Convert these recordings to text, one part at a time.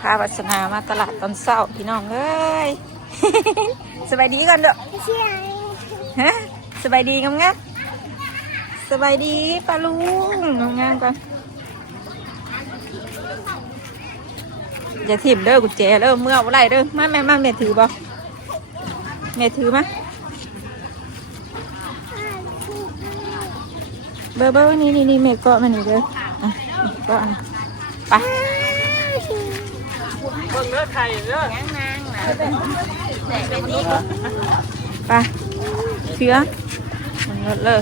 พาวัฒนามาตลาดตอนเช้าพี่น้องเอ้ย สบายดีก่อนเด้อฮะสบายดีงามๆสบายดีป้าลุงงามๆก่อนอย่าถิ่มเด้อกุญแจเด้อเมื่อวันไรเด้อมาแม่ถือบ่แม่ถือมาเบอร์นี่แม่ก็มาหนีเด้ออ่ะก็ไปเบิ่งเนื้อไข่เนื้อนางนะไปเชื้อมันเลิศเลย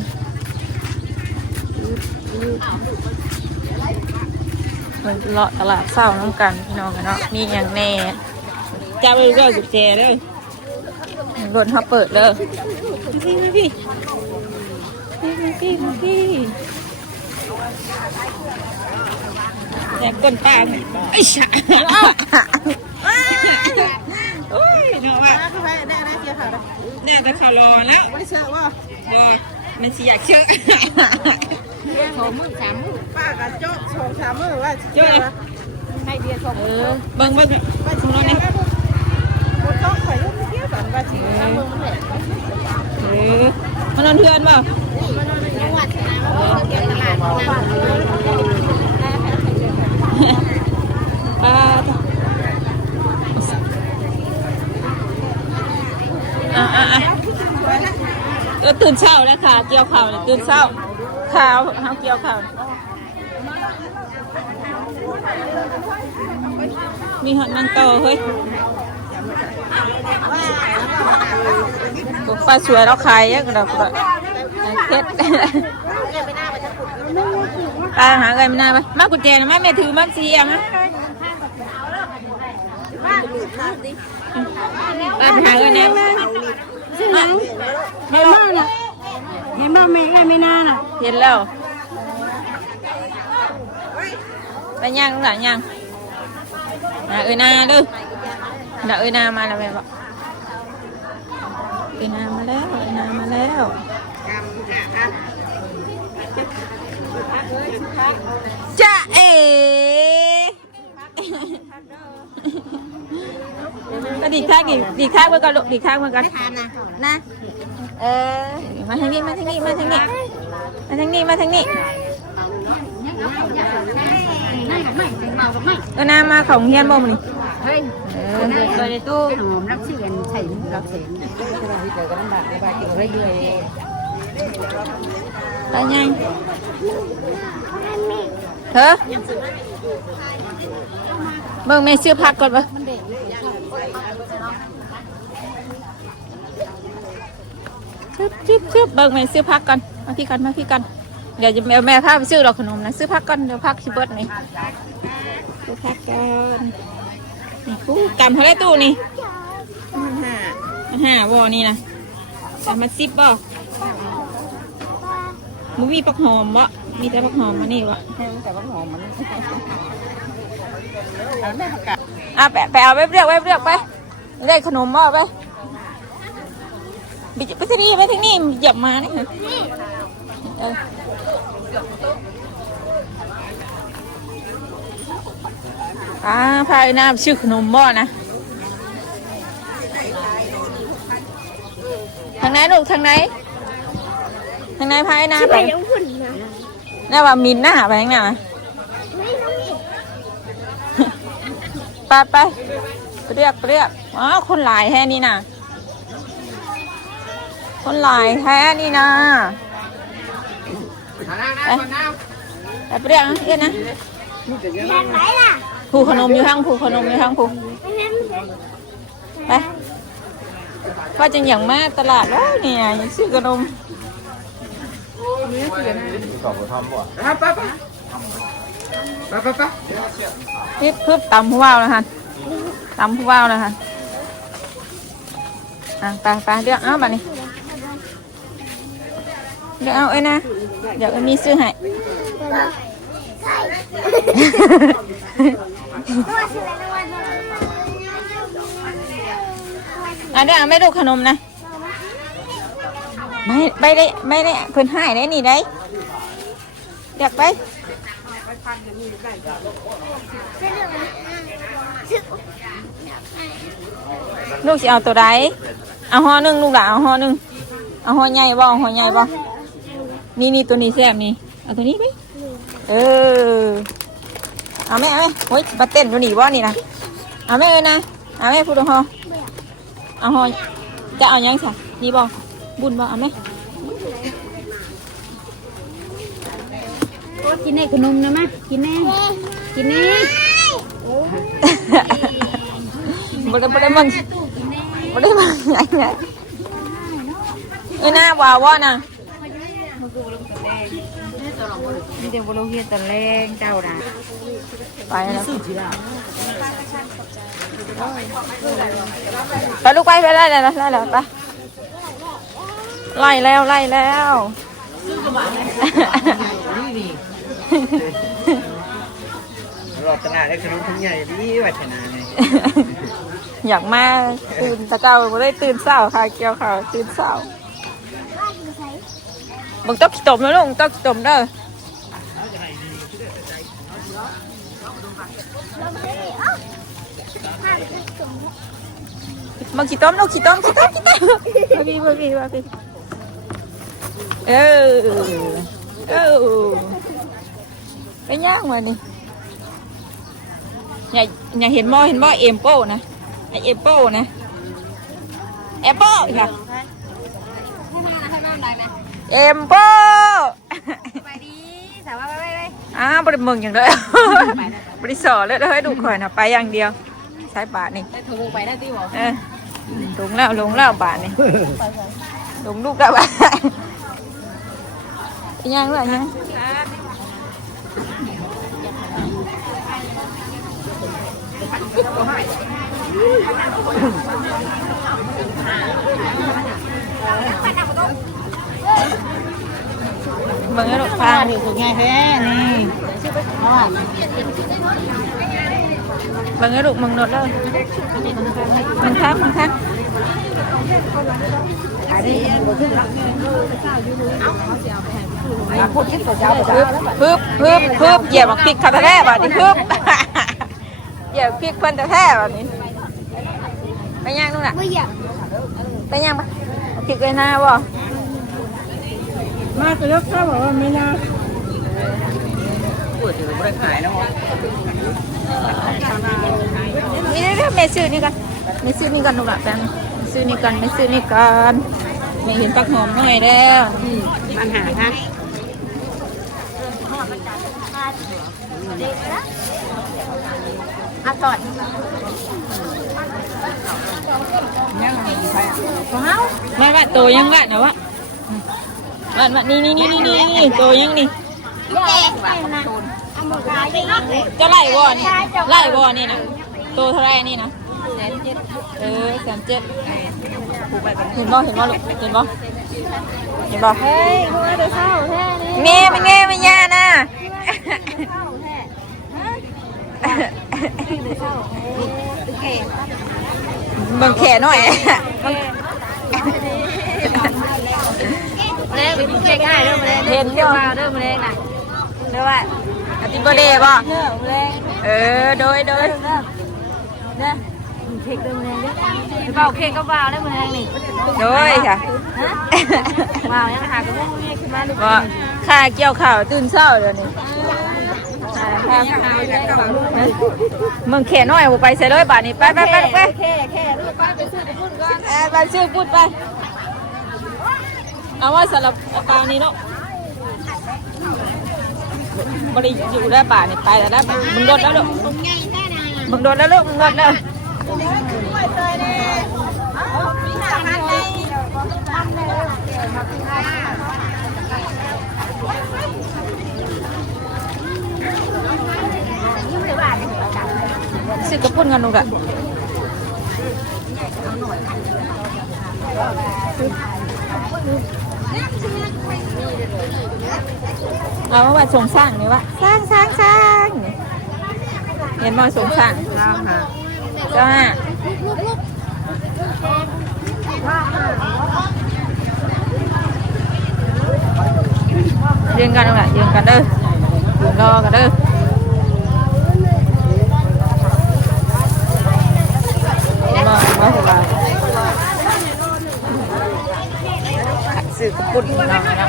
มันเลาะตลาดเศร้าน้องกันพี่น้องกันเนาะมีอย่างแน่จ้าไปเรื่อยกุญแจเลยรถเขาเปิดเลยพี่แจกก้นปลาไอ้ฉะโอ้ยเนาะว่าได้แต่ข่าวรอแล้วไม่เชื่อว่าบ่มันสิอยากเชื่อป้ากับโจ๊กสองสามมื้อว่าเชื่อให้เดียวสองเบิ่งว่าสมรเนี่ยบ่ต้องข่อยลูกเที่ยวกันว่าสิถ้าเบิ่งมันแหละมันนอนเทือนบ่จังหวัดนะเที่ยวตลาดนะป้าตื่นเช้าแล้วค่ะเกี่ยวข่าวตื่นเช้าข่าวเขาเกี่ยวข่าวมีหอดมังโตเฮ้ยฟ้าสวยแล้วขายยังเราเพชรป้าหาเงินไม่น่าไปมากุญแจนะแม่ถือมันสีอ่ะมั้ยป้าไปหาเงินเนี่ยเห็นบ้างน่ะเห็นบ้างแม่ไงไม่น่าน่ะเห็นแล้วไปย่างหลังย่างนาดูนามาแล้วแม่บอกนามาแล้วจ้าเอ๋ก็ดีข้างเมื่อก่อนลูกดีข้างเมื่อก่อนนะมาทางนี้นามาของเฮียนบ่มนี่เลยในตู้หอมรักเสียนใส่รักเสียนจะได้เจอกันลำบากในบ้านเกี่ยวอะไรเยอะไปยังเธอเบิ่งแม่ซื้อผักก่อนปะชึบเบิ่งแม่ซื้อผักก่อนมาพี่กันเดี๋ยวจะแม่พาไปซื้อดอกขนมนะซื้อผักก่อนเดี๋ยวผักชิเบิร์ดนี่ซื้อผักกันนี่คู่กำเท่าไรตู้นี่ห้าวอนี่นะมา10บ่มึงมีปักหอมบ่มีแต่ปักหอมมานี่วะแต่ว่าหอมมันไปเอาไปเรียกไปได้ขนมบ่ไปไปที่นี่หยับมานี่พายน้ำชื่อขนมบ่นะทางไหนลูกทางไหนพายน้ำไปน่าว่ามินหน้าไปทางไหนไปเรียกอ๋อคนหลายแท้นี่นะคนหลายแท้นี่นะไปเรียกนะผูขนมอยู่ข้างผูไปว่าจังอย่างมากตลาดแล้วเนี่ยยังซื้อขนมพึบตำผู้ว่าวนะฮะไปเดี๋ยวเอาแบบนี้เดี๋ยวเอานะเดี๋ยวมีซื้อให้เดี๋ยวไม่ดูขนมนะไม่ได้เพิ่นให้ได้นี่ได้อยากไป ซื้อ ลูกสิเอาตัวใดเอาห่อหนึ่งลูกหล่ะเอาห่อหนึ่งเอาห่อใหญ่บ่เอาห่อใหญ่บ่นี่ตัวนี้แซ่บนี่เอาตัวนี้ไปเอาแม่โอ้ยมาเต้นตัวนี้บ่นี่นะเอาแม่นะเอาแม่พูดห่อเอาห่อจะเอายังสินี่บ่บุญบ่เอาแม่ กินแน่ขนมนะมะกินแน่บ่ได้มันไงหน้าบ่าวว่านะนี่เดี๋ยวเราเฮียตะแรงเจ้าด่าไปแล้วไปลูกไปไล่แล้วไปไล่แล้วรอตลาดได้ขนมทั้งใหญ่ดีวัฒนาเนี่ยอยากมาตื่นตะเกาไม่ได้ตื่นเช้าค่ะเกี่ยวข่าวตื่นเช้าบังต๊อกขี้ตมนะลูกต๊อกขี้ตมเด้อมาขี้ต้มลูกขี้ต้มมาพี่ไปย่างมานี่อย่าเห็นบ่เอ็มโป้นะไอเอ็มโป้นะเอ็มโป้ค่ะเอ็มโป้ไปดีสาวไปบริมึงอย่างเดียวบริสอเลยให้ดูข่อยนะไปอย่างเดียวใช้บาทนี่ถูกไปได้ที่บอกลงแล้วบาทนี่ลงลูกแล้วบาทยังเลยยังมึงให้ลูกฟังถูกไงแท้นี่มึงให้ลูกมึงนดเลยมึงทักพึบเหยียบพริกคาแท้แบบนี้พึบเหยียบพริกเพิ่นแท้แบบนี้ไปย่างนู่นน่ะไปย่างปะพริกเลยหน้าบ่มาแต่แล้วข้าบอกว่าไม่น่าปวดถือไม่ได้ขายนะมั้งนี่เรื่องเมซื้อนี่กันนู่นน่ะแฟนซื้อนี่กันไม่เห็นปักหอมหน่อยแล้วมันหาท่านก่อนยังแม่ว่าโตยังว่าเนี่ยวะว่านี่โตยังนี่จะไล่บ่อนี่นะโตเท่าไรนี่นะ107,000เห็นบ่ลูกเห็นบ่เฮ้ยคุณแม่เศร้าแท้นี่ไม่ย่านะบังแขนหน่อยเล่นเช็คง่ายเริ่มเล่นเห็นอยู่เริ่มเล่นน่ะเรียกว่าอธิบดีป่ะโดยเนี่ยเค้กเริ่มเล่นเปล่าเค้กก็เปล่าได้มือแรงนี่โดยค่ะเปล่ายังหากันไม่มีขึ้นมาดูว่าข้าเกี่ยวข่าวตื่นเช้าเดี๋ยวนี้มึงแขนน้อยบุไปใส่เลยบาทนี้ไปแค่ลูกป้าไปซื้อปุ้นก่อนไปซื้อปุ้นไปเอาว่าสำหรับปลานี้เนาะบริอยู่ได้บาทนี่ไปแล้วได้มึงโดนแล้วลูกมึงโดนแล้วซื้อกระปุ้นกันลูกอะเอาว่าส่งสร้างนี่วะสร้างเห็นมาส่งสร้างเจ้าฮะยืนกันตรงไหนยืนกันเด้อยืนรอกันเด้อ ปุ่นพี่น้องเนาะ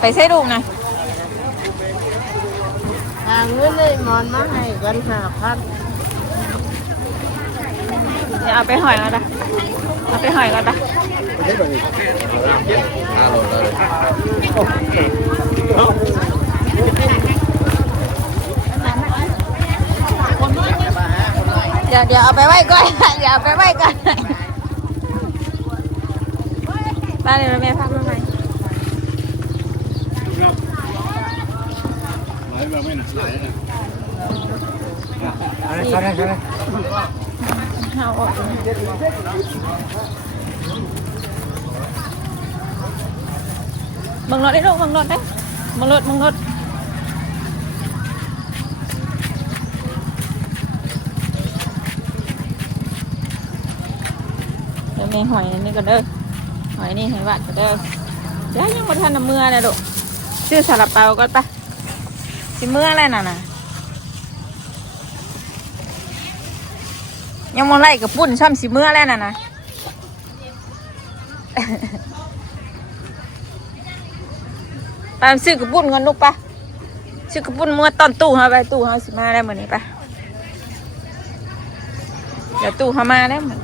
ไปใช้ลูกนะ ทางเงินเลยมอนมาให้กัน5,000 เดี๋ยวเอาไปหอยก่อนนะเอาไปหอยก่อนนะเดี๋ยวเอาไปไว้ก่อนเดี๋ยวเอาไปไว้ก่อนบ้านเดี๋ยวแม่พักมาใหม่เอาออกบังรถได้ลูกบังรถได้บังรถเดี๋ยวแม่หอยนี่ก็เด้อหอยนี่ให้วัดก็เด้อเดี๋ยวยังมาทันน้ำเมื่อเลยลูกชื่อซาลาเปาก็ไปสิเมื่ออะไรน่ะยังมองไล่กับปุ้นช่ำสิเมื่อแล้วน่ะนะไปซื้อกับปุ้นกันลูกปะซื้อกับปุ้นเมื่อตอนตู้เขาไปตู้เขาสิมาได้เหมือนนี้ปะเดี๋ยวตู้เขามาได้เหมือน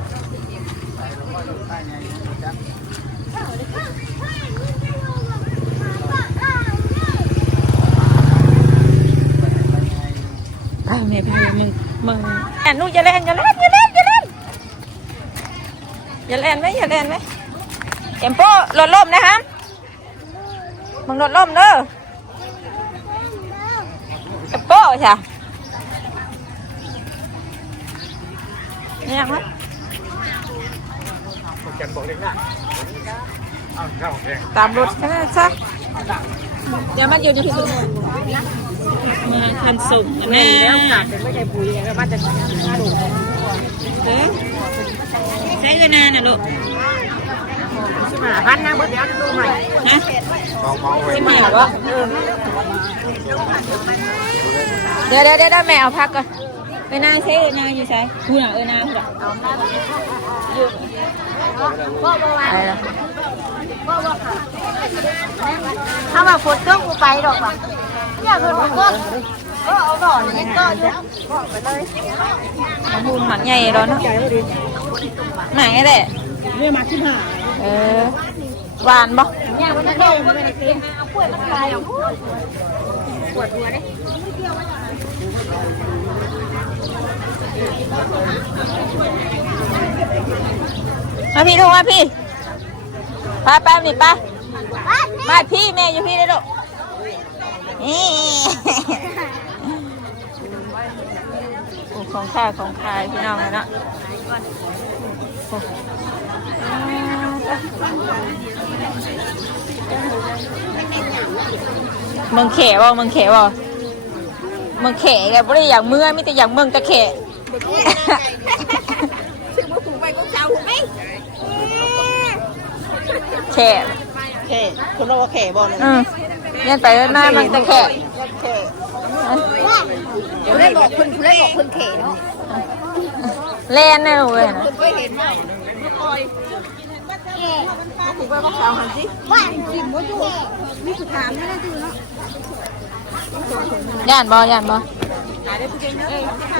ไปแม่พี่มึงแอนนู่อย่าเล่นไหมเอ็มโป้รถล่มนะครับมึงรถล่มเด้อเอ็มโป้ใช่ยังไหมตามรถใช่ไหมใช่เดี๋ยวมันอยู่ในที่สุดมาคันส่งแม่แล้วกัดเป็นไม่ใช่ปุ๋ยแล้วมันจะน่าดูใช้เงินนานนะลูก15,000นะเบิดเดี๋ยวดูใหม่ฮะ15วะเดี๋ยวแม่เอาพักก่อนไปนางใช้นางอยู่ใช้กูน่ะนางจ้ะอะไรล่ะถ้ามาฝนตกกูไปดอกว่ะอยากเพิ่นก็เอาดอกนี่ก็อยู่ไปเลย บุญหมักใหญ่ร้อนเนาะหมักไงแหละเนี่ยมาขึ้นหาหวานบ่เนี่ยมันได้มันไม่ได้กินเอากล้วยมาขายปวดหัวเลยมาพี่ลูกมาพี่ไปนี่ป้ามาพี่แม่อยู่พี่ได้ลูกนี่ของข้าของขายพี่น้องเลยเนาะมึงแขวะมึงแขแกไม่ได้อย่างเมื่อไม่แต่อย่างเมืองตะแขแขคนเราว่าแข่บ่เลยเนี่ยไปหน้ามันตะแขคุณได้บอกคุณแข่เล่นแน่เลยนะคุณเคยเห็นไหมคอยคุณไปบอกเขาสิว่ากินบ่อยู่มีสุถามไม่ได้ดูเนาะย่านบ่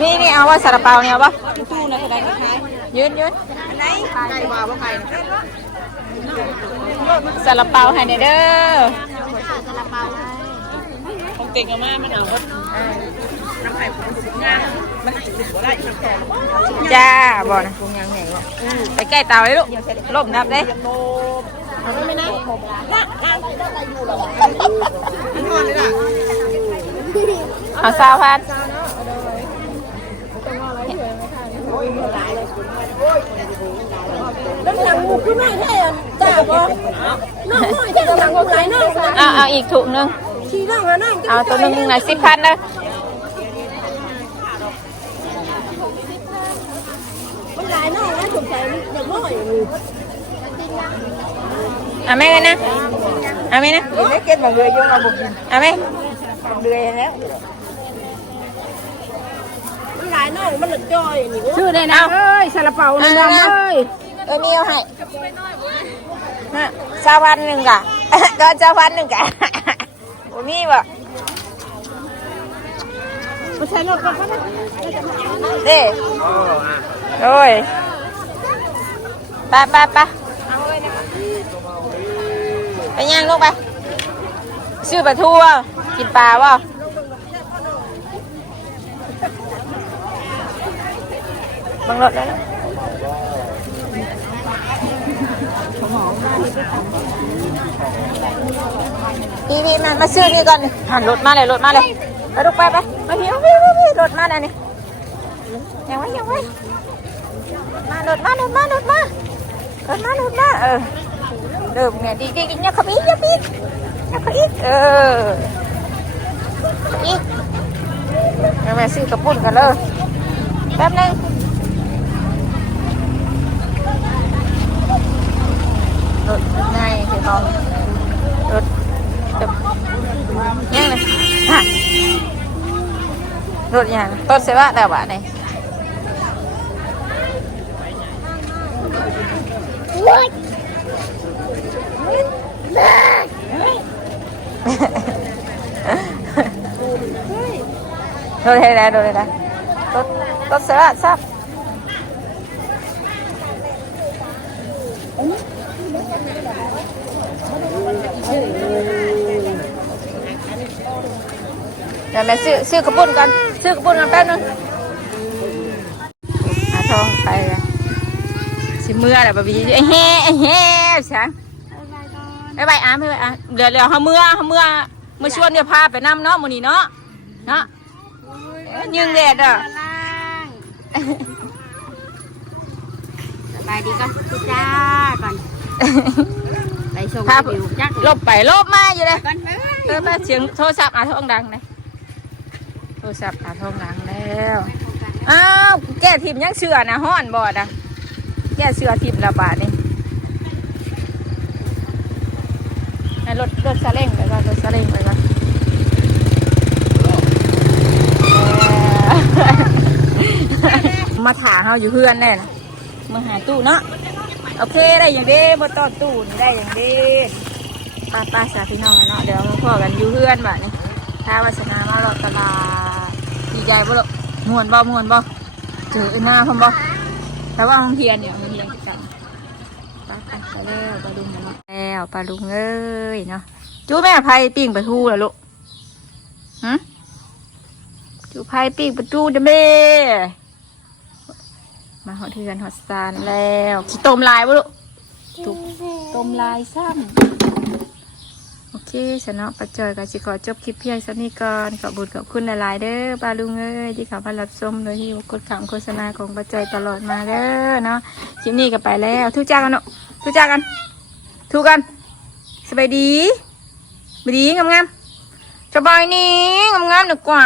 นี่เอาว่าซาลาเปาเนี่ยเอาป่ะตู้นะอะไรก็ขายยืนไหนไก่ว่าไก่ ซาลาเปาให้เด้อซาลาเปาของติ่งออกมามันเอาน้ำไข่ผมงานมันติดบ่ได้จ้าบ่นะพุงยังไงวะไปใกล้เตาเลยลูกล่มนับเลยไม่นะเอาซาวพันน้ำหนักหมูขึ้นไม่ได้จ้าบ่น้องน้อยที่กำลังงไหลน้องเอาอีกถุงนึงชี้น้องน้องเอาตัวนึงหน่อย10,000นะมันหลายน้องนะสงสัยอย่างน้อยเอาไหมกันนะเอาไหมนะไม่เก็ตมาเลยโยนเอาบุกเอาไหมเดือยแล้ว ายน้องมันหลุดจอยนี่ ชื่อได้นะเอ้ยซาลาเปาเลยนะเอ้ย มีเอาให้ชาวันหนึ่งกะก็ชาวันหนึ่งกะบ่มีบ่ มาใช้รถกันนะ เด้ โอ้อ่ะ โอ้ยไปไปย่างลูกไปซื้อปลาทูกินปลาบ่บังรถได้แล้วพี่มาซื้อนี่ก่อนหันรถมาเลยไปลูกไปมาพี่รถมาเลยนี่ยังไว้มารถมาเดิมไงดีเนี่ยเขาอีกอีกแม่ซื้อกระปุ่นกันเลยแป๊บนึงรถง่ายเสียทองรถยังเลยรถยังต้นเสวะแต่ว่าเนี่ยโดนเลยนะต้นเสวะซับเดี๋ยวแม่ซื้อกระปุ้นกันแป๊บนึงหาทองไปกันสิเมื่อแหละบะบีเฮ้ช้างไม่ไปอ่ะเดี๋ยวเขาเมื่อชวนเดี๋ยวพาไปน้ำเนาะมื้อนี้เนาะยืงเด็ดอ่ะ สบายดีก็จ้าก่อนไปส่งผิวจัก ลบไปลบมาอยู่เลย ก่อนไป มาเสียงโทรศัพท์ท้องดังเลยโทรศัพท์ท้องดังแล้วอ้าวแก้ทิมยังเชื่อนะห้อนบอดอ่ะแก้เชื่อทิมระบาดนี่รถซาเล้งไปก่อนมาถาเขาอยู่เพื่อนแน่นะมาหาตู้เนาะโอเคได้อย่างเด้บนต้นตู้นี่ได้อย่างเด้ป้าสาพี่น้องเนาะเดี๋ยวมาพ่อกันอยู่เพื่อนแบบนี้ถ้าวาสนามาเราตลาดดีใจบ่ลูกม่วนบ่เจอหน้าพร้อมบ่แต่ว่าโรงเรียนเนี่ยโรงเรียนกันไปแล้วปลาดุงเนาะแล้วปลาดุงเอ้ยเนาะจูแม่ไผ่ปิ้งปลาทูเหรอลูกจูไผ่ปิ้งปลาทูเด้อแม่มาหอดเทือนหอดซานแล้วสิต้มลายบ่ลูกต้มลายซ้ำโอเคสนอปัจจัยก็สิขอจบคลิปเพียงสักนี้ก่อนขอบคุณหลายๆเด้อปลาลุงเอ้ยที่เขามารับชมโดยที่กดคำโฆษณาของปัจจัยตลอดมาเด้อเนาะคลิปนี้ก็ไปแล้วทุกจ้ากันเนาะทุกกันสบายดีงามๆสบายนี้งามๆหนึ่งกว่า